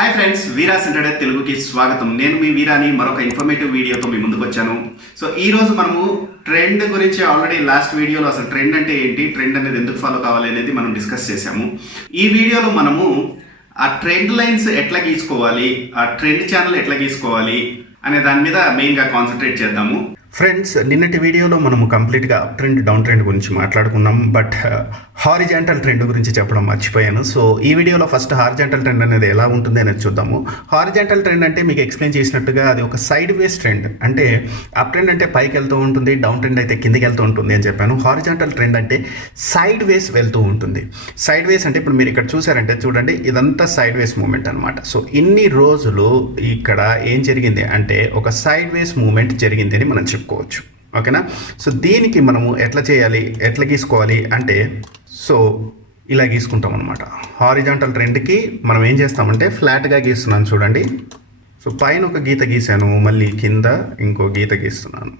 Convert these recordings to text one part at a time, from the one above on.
Hi friends, వీరాస్ intraday తెలుగుకి స్వాగతం. నేను మీ వీరాని మరొక ఇన్ఫర్మేటివ్ వీడియోతో మీ ముందుకు వచ్చాను. సో ఈ రోజు మనము ట్రెండ్ గురించి ఆల్రెడీ లాస్ట్ వీడియోలో అసలు ట్రెండ్ అంటే ఏంటి, ట్రెండ్ అనేది ఎందుకు ఫాలో కావాలి అనేది మనం డిస్కస్ చేశాము. ఈ వీడియోలో మనము ఆ ట్రెండ్ లైన్స్ ఎట్లా గీసుకోవాలి, ఆ ట్రెండ్ ఛానల్ ఎట్లా గీసుకోవాలి అనే దాని మీద మెయిన్గా కాన్సన్ట్రేట్ చేద్దాము. ఫ్రెండ్స్, నిన్నటి వీడియోలో మనము కంప్లీట్గా అప్ ట్రెండ్ డౌన్ ట్రెండ్ గురించి మాట్లాడుకున్నాం. బట్ హారిజాంటల్ ట్రెండ్ గురించి చెప్పడం మర్చిపోయాను. సో ఈ వీడియోలో ఫస్ట్ హారిజాంటల్ ట్రెండ్ అనేది ఎలా ఉంటుంది అనేది చూద్దాము. హారిజాంటల్ ట్రెండ్ అంటే మీకు ఎక్స్ప్లెయిన్ చేసినట్టుగా అది ఒక సైడ్ వేస్ ట్రెండ్. అంటే అప్ ట్రెండ్ అంటే పైకి వెళ్తూ ఉంటుంది, డౌన్ ట్రెండ్ అయితే కిందికి వెళ్తూ ఉంటుంది అని చెప్పాను. హారిజాంటల్ ట్రెండ్ అంటే సైడ్ వేస్ వెళ్తూ ఉంటుంది. సైడ్ వేస్ అంటే ఇప్పుడు మీరు ఇక్కడ చూసారంటే చూడండి, ఇదంతా సైడ్ వేస్ మూమెంట్ అనమాట. సో ఇన్ని రోజులు ఇక్కడ ఏం జరిగింది అంటే ఒక సైడ్ వేస్ మూమెంట్ జరిగింది అని మనం చెప్పుకోవచ్చు. ఓకేనా? సో దీనికి మనము ఎట్లా చేయాలి, ఎట్లా గీసుకోవాలి అంటే సో ఇలా గీసుకుంటాం అనమాట. హారిజాంటల్ ట్రెండ్కి మనం ఏం చేస్తామంటే ఫ్లాట్గా గీస్తున్నాను చూడండి. సో పైన ఒక గీత గీసాను, మళ్ళీ కింద ఇంకో గీత గీస్తున్నాను.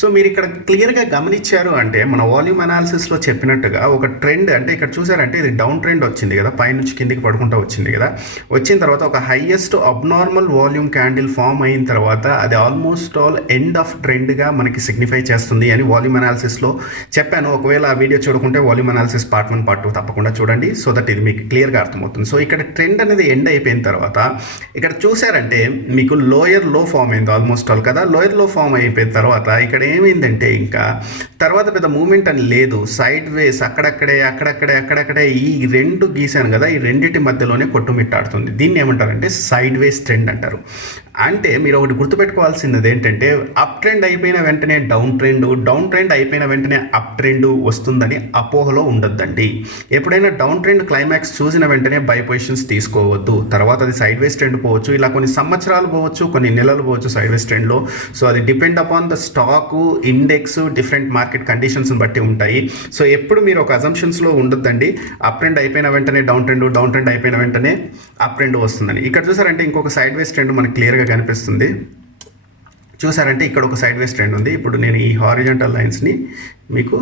సో మీరు ఇక్కడ క్లియర్గా గమనించారు అంటే మన వాల్యూమ్ అనాలిసిస్లో చెప్పినట్టుగా ఒక ట్రెండ్ అంటే ఇక్కడ చూసారంటే ఇది డౌన్ ట్రెండ్ వచ్చింది కదా, పైనుంచి కిందికి పడుకుంటూ వచ్చింది కదా. వచ్చిన తర్వాత ఒక highest abnormal volume candle form అయిన తర్వాత అది ఆల్మోస్ట్ ఆల్ ఎండ్ ఆఫ్ ట్రెండ్గా మనకి సిగ్నిఫై చేస్తుంది అని వాల్యూమ్ అనాలిసిస్లో చెప్పాను. ఒకవేళ ఆ వీడియో చూడకుంటే వాల్యూమ్ అనాలిసిస్ పార్ట్ 1 పార్ట్ 2 తప్పకుండా చూడండి, సో దట్ ఇది మీకు క్లియర్గా అర్థమవుతుంది. సో ఇక్కడ ట్రెండ్ అనేది ఎండ్ అయిపోయిన తర్వాత ఇక్కడ చూసారంటే మీకు లోయర్ లో ఫామ్ అయింది ఆల్మోస్ట్ ఆల్ కదా. లోయర్ లో ఫామ్ అయిపోయిన తర్వాత ఇక్కడ ఏమైందంటే ఇంకా తర్వాత పెద్ద మూమెంట్ అని లేదు, సైడ్ వేస్ అక్కడక్కడే ఈ రెండు గీసాను కదా, ఈ రెండింటి మధ్యలోనే కొట్టుమిట్టాడుతుంది. దీన్ని ఏమంటారంటే సైడ్ వేస్ ట్రెండ్ అంటారు. అంటే మీరు ఒకటి గుర్తుపెట్టుకోవాల్సినది ఏంటంటే అప్ ట్రెండ్ అయిపోయిన వెంటనే డౌన్ ట్రెండ్, డౌన్ ట్రెండ్ అయిపోయిన వెంటనే అప్ ట్రెండ్ వస్తుందని అపోహలో ఉండొద్దండి. ఎప్పుడైనా డౌన్ ట్రెండ్ క్లైమాక్స్ చూసిన వెంటనే బై పొజిషన్స్ తీసుకోవద్దు. తర్వాత అది సైడ్ వేస్ ట్రెండ్ పోవచ్చు, ఇలా కొన్ని సంవత్సరాలు పోవచ్చు, కొన్ని నెలలు పోవచ్చు సైడ్ వేస్ ట్రెండ్లో. సో అది depend upon the stock, index, different market కండిషన్స్ని బట్టి ఉంటాయి. సో ఎప్పుడు మీరు ఒక అజంప్షన్స్లో ఉండొద్దండి అప్ ట్రెండ్ అయిపోయిన వెంటనే డౌన్ ట్రెండ్, డౌన్ ట్రెండ్ అయిపోయిన వెంటనే అప్ ట్రెండ్ వస్తుందని. ఇక్కడ చూసారంటే ఇంకొక సైడ్ వేస్ ట్రెండ్ మనకి క్లియర్గా కనిపిస్తుంది. చూసారంటే ఇక్కడ ఒక సైడ్ వేస్ ట్రెండ్ ఉంది. ఇప్పుడు నేను ఈ హారిజాంటల్ లైన్స్ని మీకు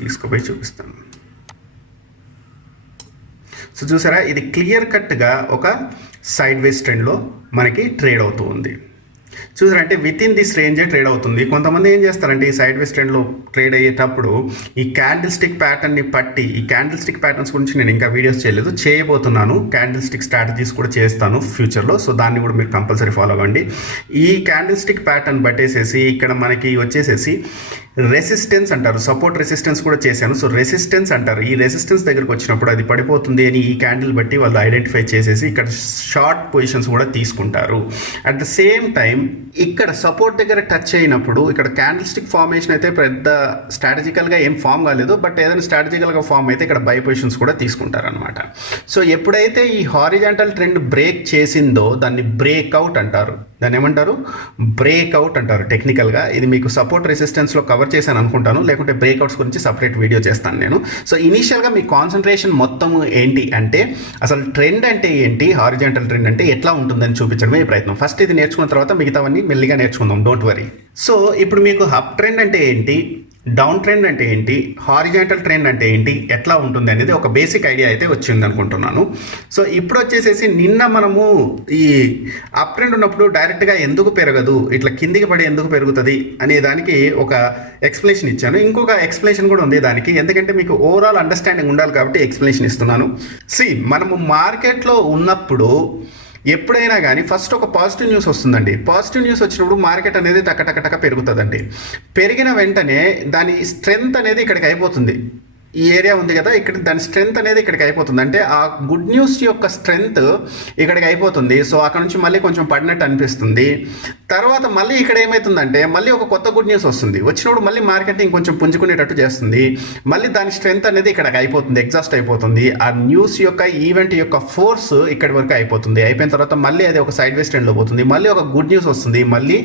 తీసుకుపోయి చూపిస్తాను. సో చూసారా, ఇది క్లియర్ కట్గా ఒక సైడ్ వేస్ ట్రెండ్లో మనకి ట్రేడ్ అవుతూ ఉంది. చూసారంటే విత్ ఇన్ దిస్ రేంజే ట్రేడ్ అవుతుంది. కొంతమంది ఏం చేస్తారంటే ఈ సైడ్ వేస్ ట్రెండ్లో ట్రేడ్ అయ్యేటప్పుడు ఈ క్యాండిల్ స్టిక్ ప్యాటర్న్ని పట్టి, ఈ క్యాండిల్ స్టిక్ ప్యాటర్న్స్ గురించి నేను ఇంకా వీడియోస్ చేయబోతున్నాను. క్యాండిల్ స్టిక్ స్ట్రాటజీస్ కూడా చేస్తాను ఫ్యూచర్లో. సో దాన్ని కూడా మీరు కంపల్సరీ ఫాలో అవ్వండి. ఈ క్యాండిల్ స్టిక్ ప్యాటర్న్ పట్టేసేసి ఇక్కడ మనకి వచ్చేసేసి రెసిస్టెన్స్ అంటారు, సపోర్ట్ రెసిస్టెన్స్ కూడా చేశాను. సో రెసిస్టెన్స్ అంటారు. ఈ రెసిస్టెన్స్ దగ్గరకు వచ్చినప్పుడు అది పడిపోతుంది అని ఈ క్యాండిల్ బట్టి వాళ్ళు ఐడెంటిఫై చేసేసి ఇక్కడ షార్ట్ పొజిషన్స్ కూడా తీసుకుంటారు. అట్ ద సేమ్ టైం ఇక్కడ సపోర్ట్ దగ్గర టచ్ అయినప్పుడు ఇక్కడ క్యాండిల్ స్టిక్ ఫార్మేషన్ అయితే పెద్ద స్ట్రాటజికల్గా ఏం ఫామ్ కాలేదు, బట్ ఏదైనా స్ట్రాటజికల్గా ఫామ్ అయితే ఇక్కడ బై పొజిషన్స్ కూడా తీసుకుంటారు అనమాట. సో ఎప్పుడైతే ఈ హారిజాంటల్ ట్రెండ్ బ్రేక్ చేసిందో దాన్ని బ్రేక్అవుట్ అంటారు. దాన్ని ఏమంటారు? బ్రేక్అవుట్ అంటారు టెక్నికల్గా. ఇది మీకు సపోర్ట్ రెసిస్టెన్స్లో కవర్ చేశాను అనుకుంటాను, లేకుంటే బ్రేక్అవుట్స్ గురించి సపరేట్ వీడియో చేస్తాను నేను. సో ఇనీషియల్గా మీ కాన్సన్ట్రేషన్ మొత్తం ఏంటి అంటే అసలు ట్రెండ్ అంటే ఏంటి, హారిజాంటల్ ట్రెండ్ అంటే ఎట్లా ఉంటుందని చూపించడమే ప్రయత్నం. ఫస్ట్ ఇది నేర్చుకున్న తర్వాత మిగతావన్నీ మెల్లిగా నేర్చుకుందాం, డోంట్ వరీ. సో ఇప్పుడు మీకు అప్ ట్రెండ్ అంటే ఏంటి, డౌన్ ట్రెండ్ అంటే ఏంటి, హారిజాంటల్ ట్రెండ్ అంటే ఏంటి, ఎట్లా ఉంటుంది అనేది ఒక బేసిక్ ఐడియా అయితే వచ్చింది అనుకుంటున్నాను. సో ఇప్పుడు వచ్చేసేసి నిన్న మనము ఈ అప్ ట్రెండ్ ఉన్నప్పుడు డైరెక్ట్గా ఎందుకు పెరగదు, ఇట్లా కిందికి పడి ఎందుకు పెరుగుతుంది అనే దానికి ఒక ఎక్స్ప్లెనేషన్ ఇచ్చాను. ఇంకొక ఎక్స్ప్లెనేషన్ కూడా ఉంది దానికి, ఎందుకంటే మీకు ఓవరాల్ అండర్స్టాండింగ్ ఉండాలి కాబట్టి ఎక్స్ప్లెనేషన్ ఇస్తున్నాను. మనము మార్కెట్లో ఉన్నప్పుడు ఎప్పుడైనా కానీ ఫస్ట్ ఒక పాజిటివ్ న్యూస్ వస్తుందండి. పాజిటివ్ న్యూస్ వచ్చినప్పుడు మార్కెట్ అనేది టక పెరుగుతుందండి. పెరిగిన వెంటనే దాని స్ట్రెంగ్త్ అనేది ఇక్కడికి అయిపోతుంది. ఈ ఏరియా ఉంది కదా, ఇక్కడ దాని స్ట్రెంగ్త్ అనేది ఇక్కడికి అయిపోతుంది. అంటే ఆ గుడ్ న్యూస్ యొక్క స్ట్రెంగ్త్ ఇక్కడికి అయిపోతుంది. సో అక్కడ నుంచి మళ్ళీ కొంచెం పడినట్టు అనిపిస్తుంది. తర్వాత మళ్ళీ ఇక్కడ ఏమవుతుందంటే మళ్ళీ ఒక కొత్త గుడ్ న్యూస్ వస్తుంది. వచ్చినప్పుడు మళ్ళీ మార్కెటింగ్ కొంచెం పుంజుకునేటట్టు చేస్తుంది. మళ్ళీ దాని స్ట్రెంగ్త్ అనేది ఇక్కడికి అయిపోతుంది, ఎగ్జాస్ట్ అయిపోతుంది. ఆ న్యూస్ యొక్క ఈవెంట్ యొక్క ఫోర్స్ ఇక్కడి వరకు అయిపోతుంది. అయిపోయిన తర్వాత మళ్ళీ అది ఒక సైడ్ వేస్ ట్రెండ్లో పోతుంది. మళ్ళీ ఒక గుడ్ న్యూస్ వస్తుంది, మళ్ళీ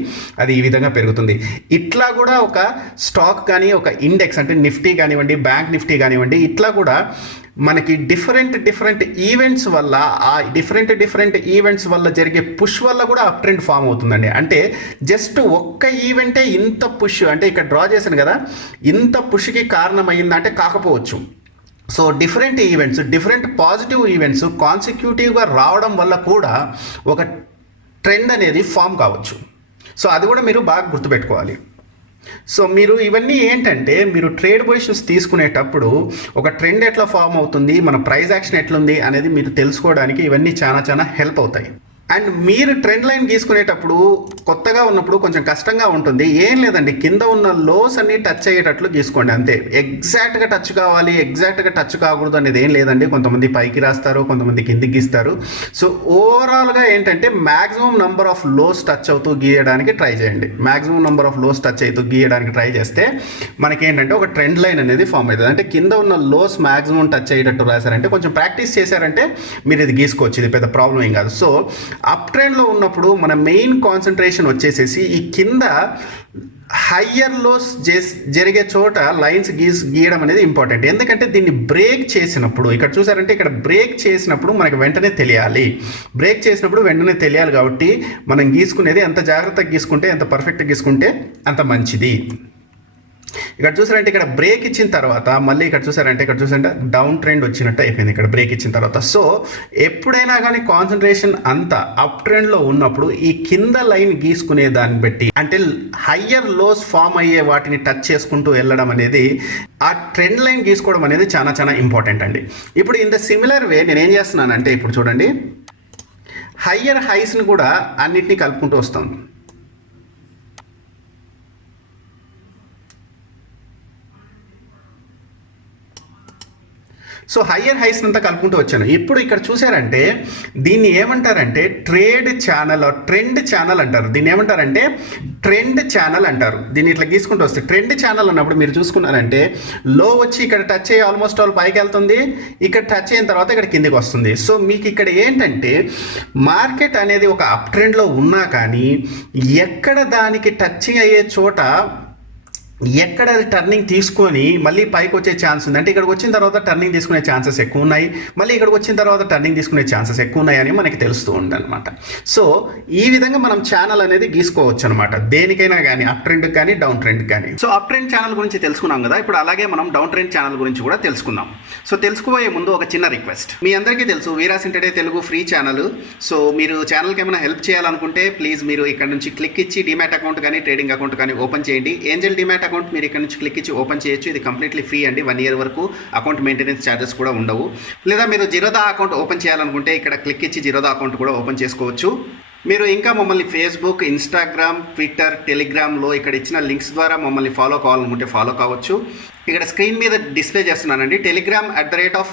అది ఈ విధంగా పెరుగుతుంది. ఇట్లా కూడా ఒక స్టాక్ కానీ, ఒక ఇండెక్స్ అంటే నిఫ్టీ కానివ్వండి, బ్యాంక్ నిఫ్టీ కానివ్వండి, ఇట్లా కూడా మనకి డిఫరెంట్ ఈవెంట్స్ వల్ల, ఆ డిఫరెంట్ ఈవెంట్స్ వల్ల జరిగే పుష్ వల్ల కూడా అప్ ట్రెండ్ ఫామ్ అవుతుందండి. అంటే జస్ట్ ఒక్క ఈవెంటే ఇంత పుష్, అంటే ఇక్కడ డ్రా చేశాను కదా, ఇంత పుష్కి కారణమైందంటే కాకపోవచ్చు. సో డిఫరెంట్ పాజిటివ్ ఈవెంట్స్ కాన్సిక్యూటివ్గా రావడం వల్ల కూడా ఒక ట్రెండ్ అనేది ఫామ్ కావచ్చు. సో అది కూడా మీరు బాగా గుర్తుపెట్టుకోవాలి. సో మీరు ఇవన్నీ ఏంటంటే మీరు ట్రేడ్ పొజిషన్స్ తీసుకునేటప్పుడు ఒక ట్రెండ్ ఎట్లా ఫామ్ అవుతుంది, మన ప్రైస్ యాక్షన్ ఎట్లుంది అనేది మీరు తెలుసుకోవడానికి ఇవన్నీ చాలా హెల్ప్ అవుతాయి. అండ్ మీరు ట్రెండ్ లైన్ గీసుకునేటప్పుడు కొత్తగా ఉన్నప్పుడు కొంచెం కష్టంగా ఉంటుంది. ఏం లేదండి, కింద ఉన్న లోస్ అన్ని టచ్ అయ్యేటట్లు గీసుకోండి అంతే. ఎగ్జాక్ట్గా టచ్ కావాలి, ఎగ్జాక్ట్గా టచ్ కాకూడదు అనేది ఏం లేదండి. కొంతమంది పైకి రాస్తారు, కొంతమంది కిందికి గీస్తారు. సో ఓవరాల్గా ఏంటంటే maximum number of lows touch అవుతూ గీయడానికి ట్రై చేయండి. Maximum number of lows touch అవుతూ గీయడానికి ట్రై చేస్తే మనకేంటంటే ఒక ట్రెండ్ లైన్ అనేది ఫామ్ అవుతుంది. అంటే కింద ఉన్న లోస్ మ్యాక్సిమం టచ్ అయ్యేటట్టు రాశారంటే, కొంచెం ప్రాక్టీస్ చేశారంటే మీరు ఇది గీసుకోవచ్చు. ఇది పెద్ద ప్రాబ్లం ఏం కాదు. సో అప్ ట్రెండ్లో ఉన్నప్పుడు మన మెయిన్ కాన్సన్ట్రేషన్ వచ్చేసేసి ఈ కింద హయ్యర్ లోస్ జరిగే చోట లైన్స్ గీయడం అనేది ఇంపార్టెంట్. ఎందుకంటే దీన్ని బ్రేక్ చేసినప్పుడు, ఇక్కడ చూసారంటే ఇక్కడ బ్రేక్ చేసినప్పుడు మనకి వెంటనే తెలియాలి. బ్రేక్ చేసినప్పుడు వెంటనే తెలియాలి కాబట్టి మనం గీసుకునేది ఎంత జాగ్రత్తగా గీసుకుంటే, ఎంత పర్ఫెక్ట్గా గీసుకుంటే అంత మంచిది. ఇక్కడ చూసారంటే ఇక్కడ బ్రేక్ ఇచ్చిన తర్వాత మళ్ళీ ఇక్కడ చూసారంటే డౌన్ ట్రెండ్ వచ్చినట్టు అయిపోయింది ఇక్కడ బ్రేక్ ఇచ్చిన తర్వాత. సో ఎప్పుడైనా కానీ కాన్సన్ట్రేషన్ అంతా అప్ ట్రెండ్లో ఉన్నప్పుడు ఈ కింద లైన్ గీసుకునే దాన్ని బట్టి, అంటే హయ్యర్ లోస్ ఫామ్ అయ్యే వాటిని టచ్ చేసుకుంటూ వెళ్ళడం అనేది, ఆ ట్రెండ్ లైన్ గీసుకోవడం అనేది చాలా ఇంపార్టెంట్ అండి. ఇప్పుడు ఇన్ ద సిమిలర్ వే నేను ఏం చేస్తున్నానంటే, ఇప్పుడు చూడండి హయ్యర్ హైస్ని కూడా అన్నిటినీ కలుపుకుంటూ వస్తాం. సో హయ్యర్ హైస్ అంతా కలుపుకుంటూ వచ్చాను. ఇప్పుడు ఇక్కడ చూసారంటే దీన్ని ఏమంటారంటే ట్రేడ్ ఛానల్, ట్రెండ్ ఛానల్ అంటారు. దీన్ని ఏమంటారంటే ట్రెండ్ ఛానల్ అంటారు. దీన్ని ఇట్లా గీసుకుంటూ వస్తే ట్రెండ్ ఛానల్ అన్నప్పుడు మీరు చూసుకున్నారంటే లో వచ్చి ఇక్కడ టచ్ అయ్యి ఆల్మోస్ట్ ఆల్ పైకి వెళ్తుంది, ఇక్కడ టచ్ అయిన తర్వాత ఇక్కడ కిందికి వస్తుంది. సో మీకు ఇక్కడ ఏంటంటే మార్కెట్ అనేది ఒక అప్ ట్రెండ్లో ఉన్నా కానీ ఎక్కడ దానికి టచింగ్ అయ్యే చోట ఎక్కడ అది టర్నింగ్ తీసుకొని మళ్ళీ పైకి వచ్చే ఛాన్స్ ఉంది. అంటే ఇక్కడికి వచ్చిన తర్వాత టర్నింగ్ తీసుకునే ఛాన్సెస్ ఎక్కువ ఉన్నాయి, మళ్ళీ ఇక్కడికి వచ్చిన తర్వాత టర్నింగ్ తీసుకునే ఛాన్సెస్ ఎక్కువ ఉన్నాయని మనకి తెలుస్తూ ఉందన్నమాట. సో ఈ విధంగా మనం ఛానల్ అనేది గీసుకోవచ్చు అనమాట, దేనికైనా కానీ, అప్ ట్రెండ్కి కానీ డౌన్ ట్రెండ్కి కానీ. సో అప్ ట్రెండ్ ఛానల్ గురించి తెలుసుకున్నాం కదా, ఇప్పుడు అలాగే మనం డౌన్ ట్రెండ్ ఛానల్ గురించి కూడా తెలుసుకుందాం. సో తెలుసుకోబోయే ముందు ఒక చిన్న రిక్వెస్ట్. మీ అందరికీ తెలుసు Veera's intraday Telugu free channel. So మీరు ఛానల్కి ఏమైనా హెల్ప్ చేయాలనుకుంటే ప్లీజ్ మీరు ఇక్కడ నుంచి క్లిక్ ఇచ్చి డిమాట్ అకౌంట్ కానీ ట్రేడింగ్ అకౌంట్ కానీ ఓపెన్ చేయండి. ఏంజల్ డిమాట్ అకౌంట్ మీరు ఇక్కడ నుంచి క్లిక్ ఇచ్చి ఓపెన్ చేయొచ్చు. ఇది కంప్లీట్లీ ఫ్రీ అండి, 1 year వరకు అకౌంట్ మెయింటెనెన్స్ ఛార్జెస్ కూడా ఉండవు. లేదా మీరు జిరోదా అకౌంట్ ఓపెన్ చేయాలనుకుంటే ఇక్కడ క్లిక్ ఇచ్చి జిరోదా అకౌంట్ కూడా ఓపెన్ చేసుకోవచ్చు. మీరు ఇంకా మమ్మల్ని ఫేస్బుక్, ఇన్స్టాగ్రామ్, ట్విట్టర్, టెలిగ్రామ్లో ఇక్కడ ఇచ్చిన లింక్స్ ద్వారా మమ్మల్ని ఫాలో కావాలనుకుంటే ఫాలో కావచ్చు. ఇక్కడ స్క్రీన్ మీద డిస్ప్లే చేస్తున్నానండి. టెలిగ్రామ్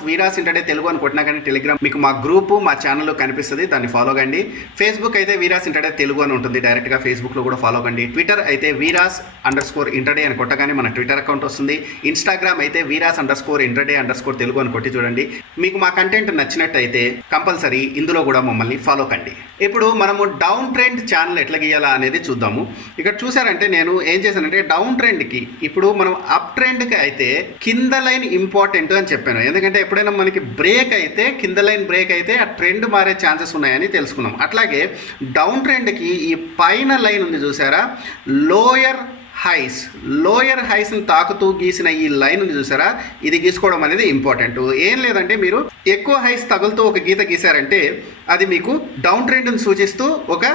@వీరాస్ ఇంటర్డే తెలుగు అని కొట్టినా కానీ టెలిగ్రామ్ మీకు మా గ్రూపు, మా ఛానల్లో కనిపిస్తుంది, దాన్ని ఫాలో కండి. ఫేస్బుక్ అయితే వీరాస్ ఇంటర్డే తెలుగు అని ఉంటుంది, డైరెక్ట్గా ఫేస్బుక్లో కూడా ఫాలో కండి. ట్విట్టర్ అయితే వీరాస్_ఇంటర్డే అని కొట్టగానే మన ట్విట్టర్ అకౌంట్ వస్తుంది. ఇన్స్టాగ్రామ్ అయితే వీరాస్_ఇంటర్డే_ తెలుగు అని కొట్టి చూడండి. మీకు మా కంటెంట్ నచ్చినట్టయితే కంపల్సరీ ఇందులో కూడా మమ్మల్ని ఫాలో కండి. ఇప్పుడు మనము డౌన్ ట్రెండ్ ఛానల్ ఎట్లా గీయాలా అనేది చూద్దాము. ఇక్కడ చూసారంటే నేను ఏం చేశానంటే డౌన్ ట్రెండ్కి, ఇప్పుడు మనం అప్ ట్రెండ్కి అయితే కింద లైన్ ఇంపార్టెంట్ అని చెప్పాను. ఎందుకంటే ఎప్పుడైనా మనకి బ్రేక్ అయితే, కింద లైన్ బ్రేక్ అయితే ఆ ట్రెండ్ మారే ఛాన్సెస్ ఉన్నాయని తెలుసుకున్నాం. అట్లాగే డౌన్ ట్రెండ్కి ఈ పైన లైన్ ఉంది చూసారా, లోయర్ హైస్ని తాకుతూ గీసిన ఈ లైన్ ఉంది చూసారా, ఇది గీసుకోవడం అనేది ఇంపార్టెంట్. ఏం లేదంటే మీరు ఎక్కువ హైస్ తగులుతూ ఒక గీత గీసారంటే అది మీకు డౌన్ ట్రెండ్ని సూచిస్తూ ఒక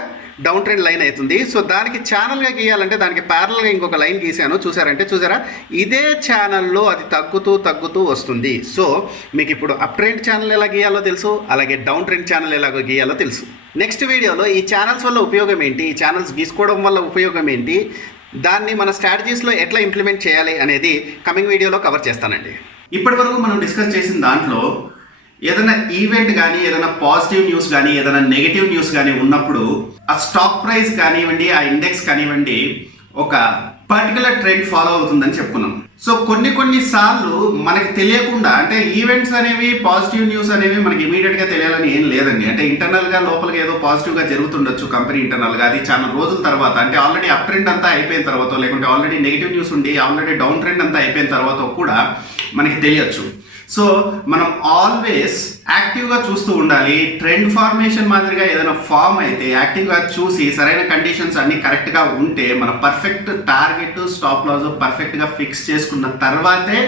డౌన్ ట్రెండ్ లైన్ అవుతుంది. సో దానికి ఛానల్గా గీయాలంటే దానికి ప్యారల్గా ఇంకొక లైన్ గీసాను, చూసారా, ఇదే ఛానల్లో అది తగ్గుతూ వస్తుంది. సో మీకు ఇప్పుడు అప్ ట్రెండ్ ఛానల్ ఎలా గీయాలో తెలుసు, అలాగే డౌన్ ట్రెండ్ ఛానల్ ఎలాగో గీయాలో తెలుసు. నెక్స్ట్ వీడియోలో ఈ ఛానల్స్ వల్ల ఉపయోగం ఏంటి, ఈ ఛానల్స్ గీసుకోవడం వల్ల ఉపయోగం ఏంటి, దాన్ని మన స్ట్రాటజీస్లో ఎట్లా ఇంప్లిమెంట్ చేయాలి అనేది కమింగ్ వీడియోలో కవర్ చేస్తానండి. ఇప్పటి వరకు మనం డిస్కస్ చేసిన దాంట్లో ఏదైనా ఈవెంట్ కానీ, ఏదైనా పాజిటివ్ న్యూస్ కానీ, ఏదైనా నెగిటివ్ న్యూస్ కానీ ఉన్నప్పుడు ఆ స్టాక్ ప్రైస్ కానివ్వండి, ఆ ఇండెక్స్ కానివ్వండి, ఒక పర్టికులర్ ట్రెండ్ ఫాలో అవుతుందని చెప్పుకున్నాం. సో కొన్ని సార్లు మనకి తెలియకుండా, అంటే ఈవెంట్స్ అనేవి, పాజిటివ్ న్యూస్ అనేవి మనకి ఇమీడియట్గా తెలియాలని ఏం లేదండి. అంటే ఇంటర్నల్గా లోపలికి ఏదో పాజిటివ్గా జరుగుతుండొచ్చు కంపెనీ ఇంటర్నల్గా, అది చాలా రోజుల తర్వాత, అంటే ఆల్రెడీ అప్ ట్రెండ్ అంతా అయిపోయిన తర్వాత, లేకుంటే ఆల్రెడీ నెగిటివ్ న్యూస్ ఉండి ఆల్రెడీ డౌన్ ట్రెండ్ అంతా అయిపోయిన తర్వాత కూడా మనకి తెలియచ్చు. సో మనం ఆల్వేస్ యాక్టివ్గా చూస్తూ ఉండాలి. ట్రెండ్ ఫార్మేషన్ మాదిరిగా ఏదైనా ఫామ్ అయితే యాక్టివ్గా చూసి సరైన కండిషన్స్ అన్నీ కరెక్ట్గా ఉంటే మన పర్ఫెక్ట్ టార్గెట్, స్టాప్ లాస్ పర్ఫెక్ట్గా ఫిక్స్ చేసుకున్న తర్వాతే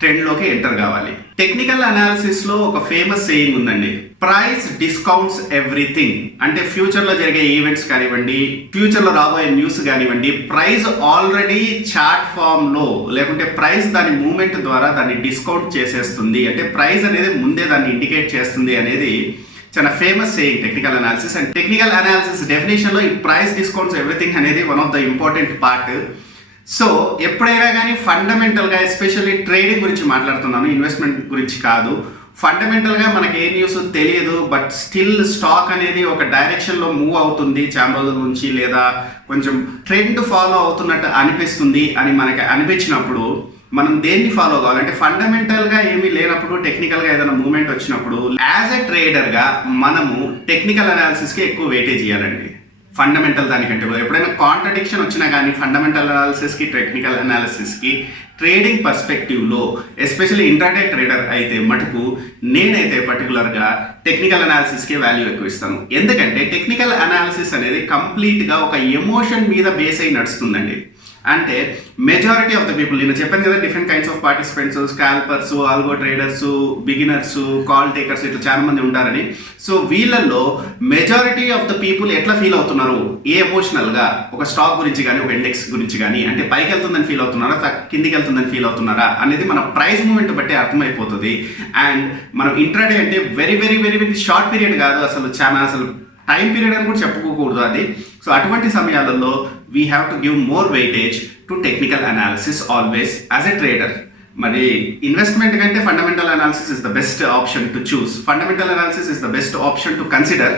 ట్రెండ్లోకి ఎంటర్ కావాలి. టెక్నికల్ అనాలిసిస్లో ఒక ఫేమస్ సేయింగ్ ఉందండి, ప్రైస్ డిస్కౌంట్స్ ఎవ్రీథింగ్. అంటే ఫ్యూచర్లో జరిగే ఈవెంట్స్ కానివ్వండి, ఫ్యూచర్లో రాబోయే న్యూస్ కానివ్వండి, ప్రైస్ ఆల్రెడీ చార్ట్ ఫామ్లో లేకుంటే ప్రైస్ దాని మూమెంట్ ద్వారా దాన్ని డిస్కౌంట్ చేసేస్తుంది. అంటే ప్రైస్ అనేది ముందే దాన్ని ఇండికేట్ చేస్తుంది అనేది చాలా famous saying technical analysis. And technical analysis డెఫినేషన్లో ఈ ప్రైస్ డిస్కౌంట్స్ ఎవ్రీథింగ్ అనేది one of the important part. So ఎప్పుడైనా కానీ ఫండమెంటల్గా, ఎస్పెషల్లీ ట్రేడింగ్ గురించి మాట్లాడుతున్నాను, ఇన్వెస్ట్మెంట్ గురించి కాదు. ఫండమెంటల్గా మనకి ఏ న్యూస్ తెలియదు, బట్ స్టిల్ స్టాక్ అనేది ఒక డైరెక్షన్లో మూవ్ అవుతుంది చాలా రోజుల నుంచి, లేదా కొంచెం ట్రెండ్ ఫాలో అవుతున్నట్టు అనిపిస్తుంది అని మనకి అనిపించినప్పుడు మనం దేన్ని ఫాలో కావాలంటే, ఫండమెంటల్గా ఏమీ లేనప్పుడు, టెక్నికల్గా ఏదైనా మూవ్మెంట్ వచ్చినప్పుడు యాజ్ ఎ ట్రేడర్గా మనము టెక్నికల్ అనాలిసిస్కి ఎక్కువ వెయిటేజ్ ఇవ్వాలండి ఫండమెంటల్ దానికంటే. ఎప్పుడైనా కాంట్రడిక్షన్ వచ్చినా కానీ ఫండమెంటల్ అనాలిసిస్కి టెక్నికల్ అనాలిసిస్కి ట్రేడింగ్ పర్స్పెక్టివ్లో, ఎస్పెషల్లీ ఇంట్రాడే ట్రేడర్ అయితే మటుకు నేనైతే పర్టికులర్గా టెక్నికల్ అనాలిసిస్కి వాల్యూ ఎక్కువ ఇస్తాను. ఎందుకంటే టెక్నికల్ అనాలిసిస్ అనేది కంప్లీట్గా ఒక ఎమోషన్ మీద బేస్ అయి నడుస్తుందండి. అంటే మెజారిటీ ఆఫ్ ద పీపుల్, నేను చెప్పాను కదా, different kinds of participants, scalpers, algo traders, beginners, call takers, ఇట్లా చాలా మంది ఉంటారని. సో వీళ్ళల్లో మెజారిటీ ఆఫ్ ద పీపుల్ ఎట్లా ఫీల్ అవుతున్నారు, ఏ ఎమోషనల్గా ఒక స్టాక్ గురించి కానీ, ఒక ఇండెక్స్ గురించి కానీ, అంటే పైకి వెళ్తుందని ఫీల్ అవుతున్నారా, కిందికి వెళ్తుందని ఫీల్ అవుతున్నారా అనేది మన ప్రైస్ మూమెంట్ బట్టి అర్థమైపోతుంది. అండ్ మనం ఇంట్రాడే అంటే very very very very short period కాదు, అసలు టైం పీరియడ్ అని కూడా చెప్పుకోకూడదు అది. సో అటువంటి సమయాలలో we have to give more weightage to technical analysis always as a trader. మరి ఇన్వెస్ట్మెంట్ కంటే fundamental analysis is the best option to choose, fundamental analysis is the best option to consider.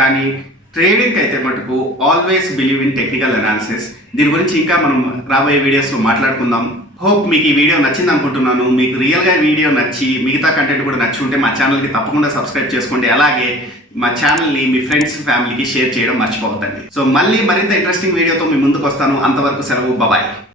కానీ trading అయితే మటుకు always believe in technical analysis. దీని గురించి ఇంకా మనం రాబోయే వీడియోస్లో మాట్లాడుకుందాం. హోప్ మీకు ఈ వీడియో నచ్చింది అనుకుంటున్నాను. మీకు రియల్గా వీడియో నచ్చి మిగతా కంటెంట్ కూడా నచ్చి ఉంటే మా ఛానల్కి తప్పకుండా సబ్స్క్రైబ్ చేసుకోండి. అలాగే మా ఛానల్ని మీ ఫ్రెండ్స్, ఫ్యామిలీకి షేర్ చేయడం మర్చిపోవద్దండి. సో మళ్ళీ మరింత ఇంట్రెస్టింగ్ వీడియోతో మీ ముందుకు వస్తాను. అంతవరకు సెలవు, బాయ్.